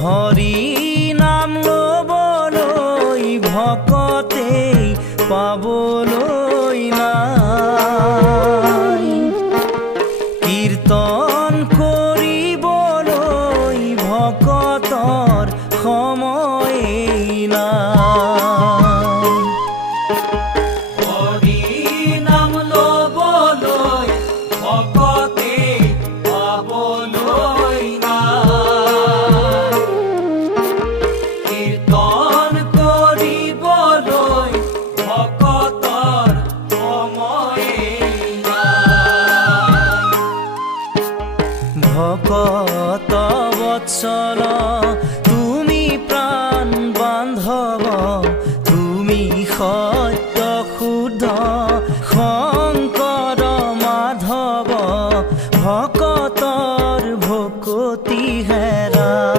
হৰি নাম লবলৈ ভকতে পাবলৈ নাই, কীৰ্তন কৰিবলৈ ভকতৰ সময়েই নাই। হৰি নাম লবলৈ ভকতে পাবলৈ নাই, কীৰ্তন কৰিবলৈ ভকতৰ সময়েই নাই। ভকত বৎসল